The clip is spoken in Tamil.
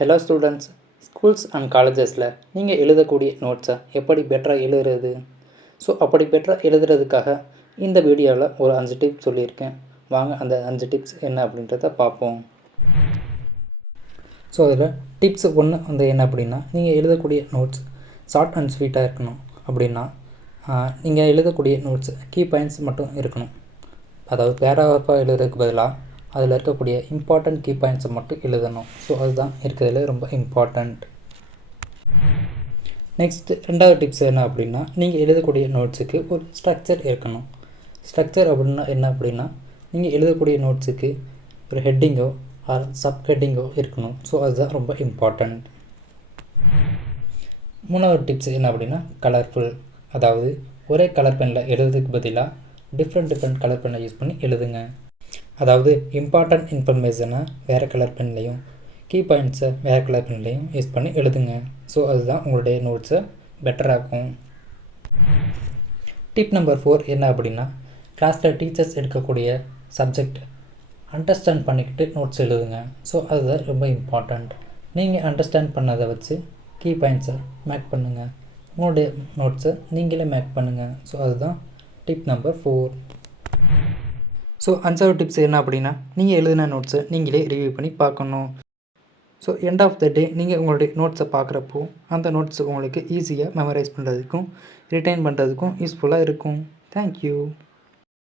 ஹலோ ஸ்டூடெண்ட்ஸ், ஸ்கூல்ஸ் அண்ட் காலேஜஸில் நீங்கள் எழுதக்கூடிய நோட்ஸை எப்படி பெட்டராக எழுதுறது? ஸோ அப்படி பெட்டராக எழுதுறதுக்காக இந்த வீடியோவில் ஒரு 5 டிப்ஸ் சொல்லியிருக்கேன். வாங்க அந்த 5 டிப்ஸ் என்ன அப்படின்றத பார்ப்போம். ஸோ அதில் டிப்ஸ் 1 வந்து என்ன அப்படின்னா, நீங்கள் எழுதக்கூடிய நோட்ஸ் ஷார்ட் அண்ட் ஸ்வீட்டாக இருக்கணும். அப்படின்னா நீங்கள் எழுதக்கூடிய நோட்ஸ் கீ பாயிண்ட்ஸ் மட்டும் இருக்கணும். அதாவது பேராகிராஃபாக எழுதுறதுக்கு பதிலாக அதில் இருக்கக்கூடிய இம்பார்ட்டண்ட் கீ பாயிண்ட்ஸை மட்டும் எழுதணும். ஸோ அதுதான் இருக்கிறதுல ரொம்ப இம்பார்ட்டண்ட். நெக்ஸ்ட்டு 2வது டிப்ஸ் என்ன அப்படின்னா, நீங்கள் எழுதக்கூடிய நோட்ஸுக்கு ஒரு ஸ்ட்ரக்சர் இருக்கணும். ஸ்ட்ரக்சர் அப்படின்னா என்ன அப்படின்னா, நீங்கள் எழுதக்கூடிய நோட்ஸுக்கு ஒரு ஹெட்டிங்கோ ஆர் சப் ஹெட்டிங்கோ இருக்கணும். ஸோ அதுதான் ரொம்ப இம்பார்ட்டண்ட். 3வது டிப்ஸ் என்ன அப்படின்னா, கலர்ஃபுல். அதாவது ஒரே கலர் பெனில் எழுதுறதுக்கு பதிலாக டிஃப்ரெண்ட் கலர் பென்னை யூஸ் பண்ணி எழுதுங்க. அதாவது இம்பார்ட்டண்ட் இன்ஃபர்மேஷனை வேறு கலர் பென்லையும் கீ பாயிண்ட்ஸை வேறு கலர் பென்லையும் யூஸ் பண்ணி எழுதுங்க. ஸோ அதுதான் உங்களுடைய நோட்ஸை பெட்டராகும். டிப் நம்பர் 4 என்ன அப்படின்னா, கிளாஸில் டீச்சர்ஸ் எடுக்கக்கூடிய சப்ஜெக்ட் அண்டர்ஸ்டாண்ட் பண்ணிக்கிட்டு நோட்ஸ் எழுதுங்க. ஸோ அதுதான் ரொம்ப இம்பார்ட்டண்ட். நீங்கள் அண்டர்ஸ்டாண்ட் பண்ணதை வச்சு கீ பாயிண்ட்ஸை மேக் பண்ணுங்கள். உங்களுடைய நோட்ஸை நீங்களே மேக் பண்ணுங்கள். ஸோ அதுதான் டிப் நம்பர் 4. ஸோ 5வது டிப்ஸ் என்ன அப்படின்னா, நீங்கள் எழுதின நோட்ஸை நீங்களே ரிவ்யூ பண்ணி பார்க்கணும். ஸோ எண்ட் ஆஃப் த டே நீங்கள் உங்களுடைய நோட்ஸை பார்க்குறப்போ அந்த நோட்ஸ் உங்களுக்கு ஈஸியாக மெமரைஸ் பண்ணுறதுக்கும் ரிட்டைன் பண்ணுறதுக்கும் யூஸ்ஃபுல்லாக இருக்கும். தேங்க்யூ.